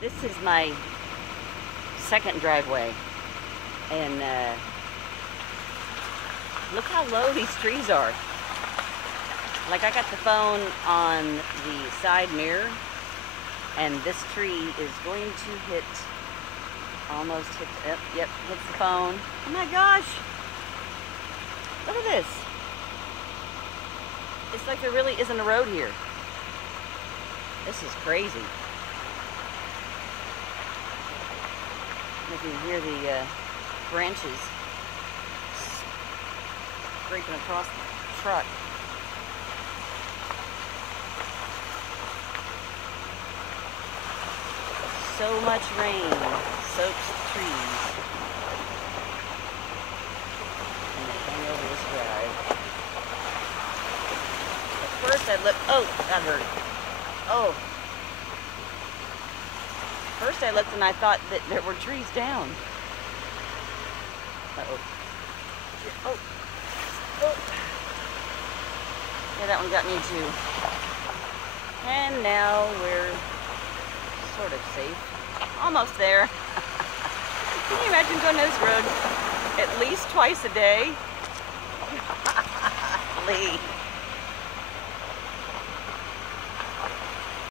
This is my second driveway, and look how low these trees are. Like, I got the phone on the side mirror, and this tree is going to hit, almost hit, yep, hits the phone. Oh my gosh! Look at this. It's like there really isn't a road here. This is crazy. You can hear the branches scraping across the truck. So much rain soaks the trees. And they hang over this drive. At first I looked, oh, that hurt. Oh. First I looked and I thought that there were trees down. Uh-oh. Oh. Oh. Yeah, that one got me too. And now we're sort of safe. Almost there. Can you imagine going down this road at least twice a day? Lee.